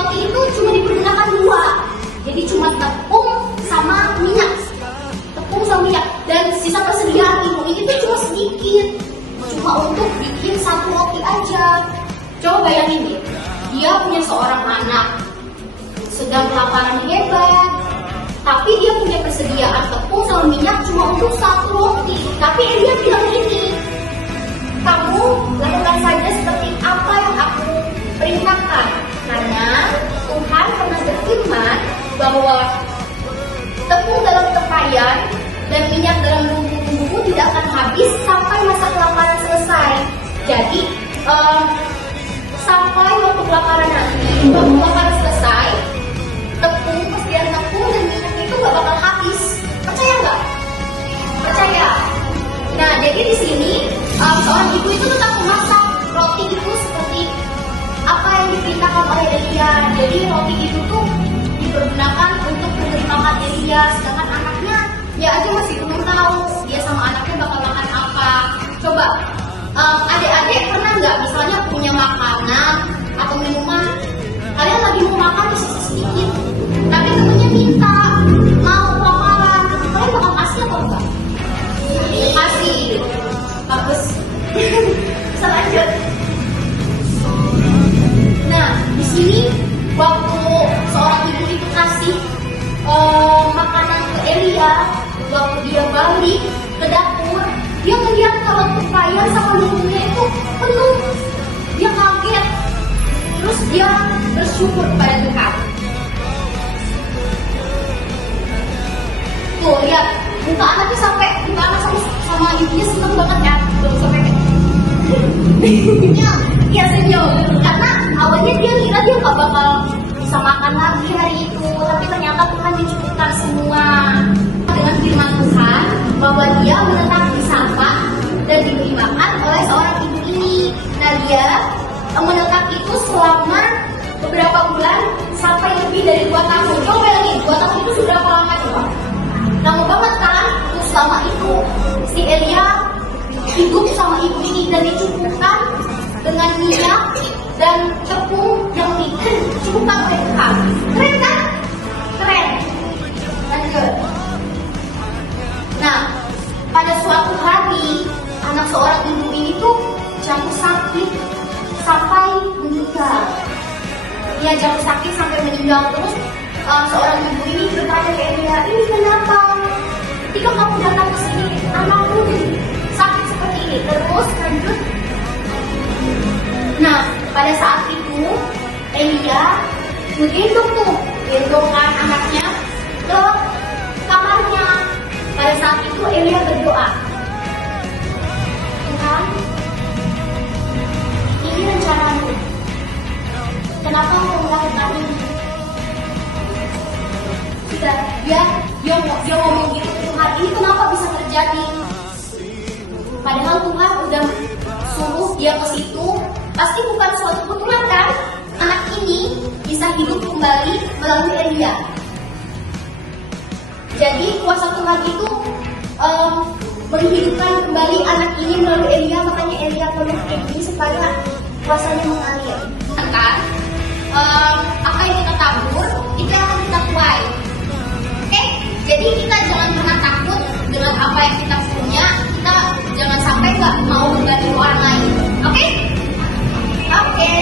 roti itu cuma dipergunakan dua. Jadi cuma tepung sama minyak. Tepung sama minyak. Dan sisa persediaan ibu ini tuh cuma sedikit. Cuma untuk bikin satu roti aja. Coba bayangin deh. Dia punya seorang anak. Sedang kelaparan hebat. Tapi dia punya persediaan tepung sama minyak cuma untuk satu roti. Tapi Elia bilang ini, kamu lakukan saja seperti apa yang aku perintahkan. Karena Tuhan pernah berfirman bahwa tepung dalam tempayan dan minyak dalam bumbu-bumbu tidak akan habis sampai masa kelaparan selesai. Jadi sampai waktu kelaparan nanti, waktu kelaparan selesai, tepung, persediaan tepung dan minyak itu nggak bakal habis. Percaya nggak? Percaya. Nah, jadi di sini seorang ibu itu tetap memasak roti itu seperti apa yang diperintahkan oleh Elia. Jadi roti itu tuh dipergunakan untuk memberi makan Elia, sedangkan anaknya dia aja masih belum tahu dia sama anaknya bakal makan apa. Coba adik-adik pernah nggak misalnya punya makanan atau minuman, kalian lagi mau makan sedikit, tapi temennya minta mau kelaparan, kalian bakal kasih atau enggak? Kasih. Bagus. Bisa lanjut. Nah, di sini waktu seorang ibu itu kasih makanan ke Elia, waktu dia balik ke dapur, dia melihat kalau tempayan sama bumbunya itu penuh. Dia kaget. Terus dia bersyukur kepada Tuhan. Tuh, lihat muka anaknya sampai muka anak sama ibunya seneng banget kan? Belum sampai iya senyum. Karena awalnya dia ngira dia nggak bakal bisa makan lagi hari itu, tapi ternyata Tuhan mencukupkan semua dengan firman Tuhan bahwa dia menetap di Sapa dan diberi makan oleh seorang ibu ini. Nah, dia menetap itu selama beberapa bulan sampai lebih dari 2 tahun. Coba lagi, 2 tahun itu sudah berapa lama coba? Lama banget kan? Terus selama itu si Elia hidup sama ibu ini dan dicukupkan dengan minyak dan tepung yang dicukupkan oleh Tuhan. Keren kan? Keren. Lanjut. Nah, pada suatu hari anak seorang ibu ini tuh jatuh sakit sampai meninggal. Dia jatuh sakit sampai meninggal. Terus seorang ibu ini bertanya ke Elia, ini kenapa? Ketika kamu datang ke sini, anakku sakit seperti ini. Terus lanjut. Nah, pada saat itu Elia gendongkan anaknya ke kamarnya. Pada saat itu Elia berdoa, Tuhan, ini rencanamu. Kenapa mau melakukan ini? Sudah, dia ngomong gitu, Tuhan, ini kenapa bisa terjadi? Padahal Tuhan udah suruh dia ke situ. Pasti bukan suatu kebetulan kan? Anak ini bisa hidup kembali melalui Elia. Jadi kuasa Tuhan itu menghidupkan kembali anak ini melalui Elia. Makanya Elia perlu ini supaya kuasanya mengalir. Kan? Apa yang kita tabur itu yang akan kita tuai. Oke? Jadi kita jangan pernah takut dengan apa yang kita punya. Kita jangan sampai nggak mau membanding orang lain. Oke? Oke.